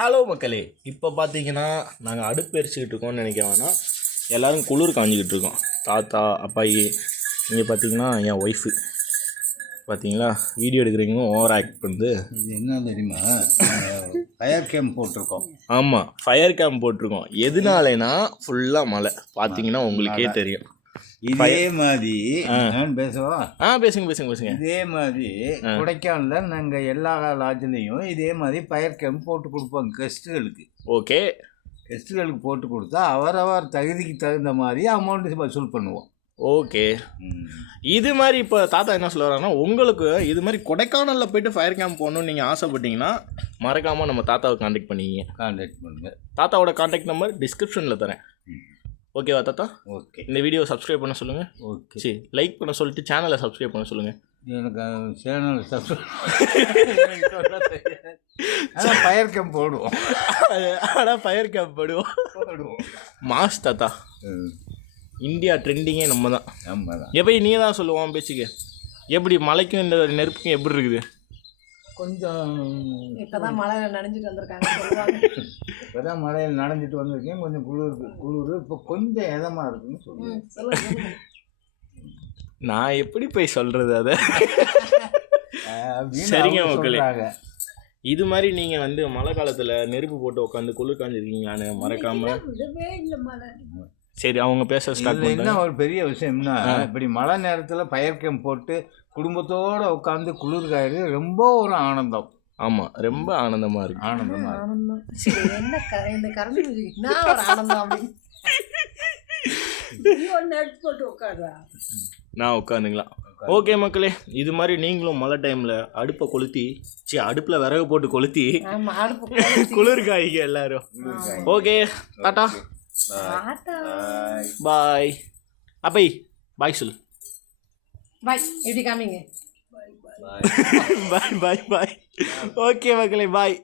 Hello மக்களே, இப்போ பார்த்தீங்கன்னா நாங்கள் அடுப்பு எரிச்சிக்கிட்டு இருக்கோம்னு நினைக்க வேணாம். எல்லோரும் குளிர் காஞ்சிக்கிட்டு இருக்கோம். தாத்தா, அப்பாயி, இங்கே பார்த்தீங்கன்னா என் ஒய்ஃபு பார்த்தீங்களா வீடியோ எடுக்கிறீங்க ஓவர் ஆக்ட் பண்ணுது. இது என்ன தெரியுமா, ஃபயர் கேம்ப் போட்டிருக்கோம். ஆமாம், ஃபயர் கேம்ப் போட்டிருக்கோம். எதுனாலனா ஃபுல்லாக மழை பார்த்தீங்கன்னா உங்களுக்கே தெரியும். இதே மாதிரி பேசுவா பேசுங்க. இதே மாதிரி கொடைக்கானல நாங்கள் எல்லா லாட்ஜ்லேயும் இதே மாதிரி ஃபயர் கேம்ப் போட்டு கொடுப்போம் கெஸ்ட்டுகளுக்கு. ஓகே, கெஸ்ட்டுகளுக்கு போட்டு கொடுத்தா அவரவர் தகுதிக்கு தகுந்த மாதிரி அமௌண்ட்டு வசூல் பண்ணுவோம். ஓகே, இது மாதிரி இப்போ தாத்தா என்ன சொல்லுறாங்கன்னா, உங்களுக்கு இது மாதிரி கொடைக்கானலில் போய்ட்டு ஃபயர் கேம்ப் போகணுன்னு நீங்கள் ஆசைப்பட்டீங்கன்னா மறக்காமல் நம்ம தாத்தாவை காண்டாக்ட் பண்ணுங்கள். தாத்தாவோட காண்டாக்ட் நம்பர் டிஸ்கிரிப்ஷனில் தரேன். ஓகேவா தாத்தா? ஓகே, இந்த வீடியோ சப்ஸ்கிரைப் பண்ண சொல்லுங்கள். ஓகே, சரி, லைக் பண்ண சொல்லிட்டு சேனலை சப்ஸ்கிரைப் பண்ண சொல்லுங்கள். எனக்கு சேனல் ஃபயர் கேம்ப் போடுவோம். ஆனால் ஃபயர் கேம்ப் போடுவோம். மாஸ் தாத்தா, இந்தியா ட்ரெண்டிங்கே நம்ம தான். எப்படி நீ தான் சொல்லுவான் பேச்சுக்கு. எப்படி மலைக்கும் இந்த நெருப்புக்கும் எப்படி இருக்குது? கொஞ்சம் இப்போதான் மழையில் நனைஞ்சிட்டு வந்திருக்காங்க. இப்போதான் மழையில் நனைஞ்சிட்டு வந்திருக்கேன். கொஞ்சம் குளிர் இப்போ கொஞ்சம் இதமாக இருக்குன்னு சொல்லுவேன். நான் எப்படி போய் சொல்கிறது அதை? சரிங்க மக்களே, இது மாதிரி நீங்கள் வந்து மழை காலத்தில் நெருப்பு போட்டு உட்காந்து குளிர் காஞ்சிருக்கீங்களான்னு மறக்காம. சரி, அவங்க பேச ஸ்டார்ட் பண்ணி. என்ன ஒரு பெரிய விஷயம்னா, இப்படி மழை நேரத்தில் ஃபயர் கேம்ப் போட்டு குடும்பத்தோடு உட்காந்து குளிர் காயுது ரொம்ப ஒரு ஆனந்தம். ஆமாம், ரொம்ப ஆனந்தமாக இருக்கு. ஆனந்தம். சரி, என்ன இந்த கரண்ட் நான் ஒரு ஆனந்தம் அப்படின்னு போட்டு உட்காடுறா நான் உட்காந்துங்களா? ஓகே மக்களே, இது மாதிரி நீங்களும் மழை டைமில் அடுப்பை கொளுத்தி அடுப்பில் விறகு போட்டு கொளுத்தி குளிர் காய்க எல்லாரும். ஓகே, டாட்டா பாய். அப்பை பாய் சொல்லு. பாய், எப்படி காமிங்க? பாய். ஓகே மக்களே, பாய்.